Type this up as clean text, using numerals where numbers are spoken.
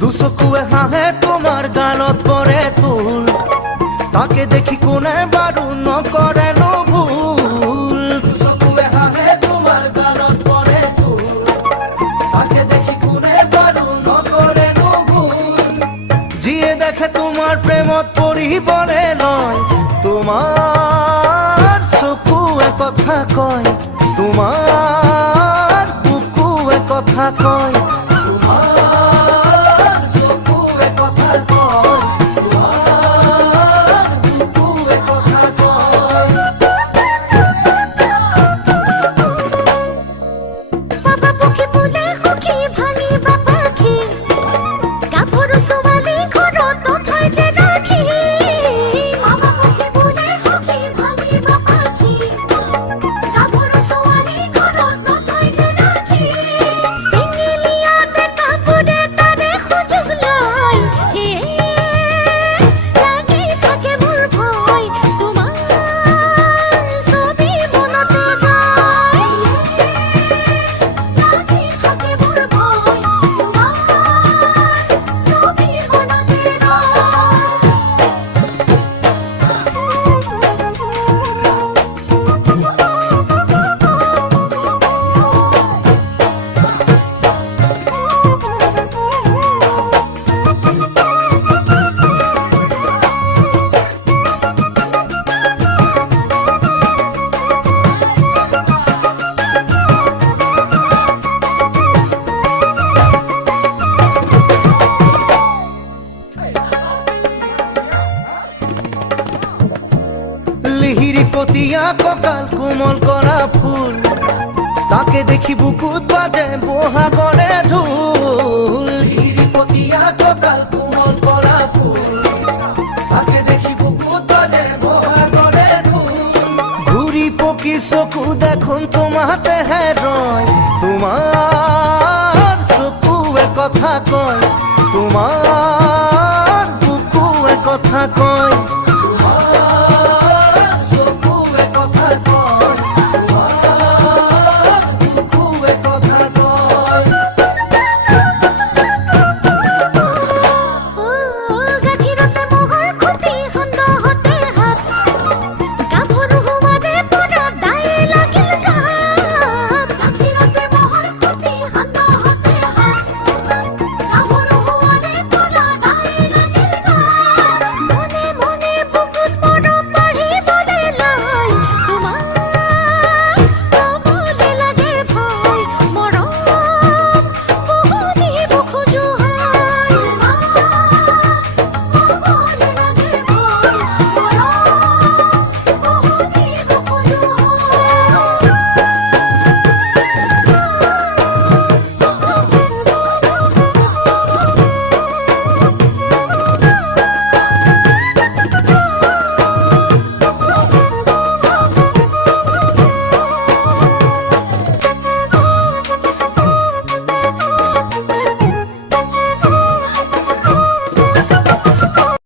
দুচকুৱে হাঁহে তোমাৰ গালত পৰে তুল, তাকে দেখি কোনে বাৰু নকৰেনো ভুল। দুচকুৱে হাঁহে তোমাৰ গালত পৰে তুল, তাকে দেখি কোনে বাৰু নকৰেনো ভুল। যিয়ে দেখে তোমাৰ প্ৰেমত পৰিবলে লয়, তোমাৰ চকুৱে কথা কয়, তোমাৰ বুকুৱে কথা কয়, লিহিৰি পতিয়া কঁকাল কোমল কৰা ফুল, তাকে দেখি বুকুত বাজে বহাগৰে ঢোল। লিহিৰি পতিয়া কঁকাল কোমল কৰা ফুল, তাকে দেখি বুকুত বাজে বহাগৰে ঢোল। ঘূৰি পকি চকু দেখোন তোমাতেহে ৰয়, তোমাৰ চকুৱে কথা কয়, তোমাৰ বুকুৱে কথা কয়।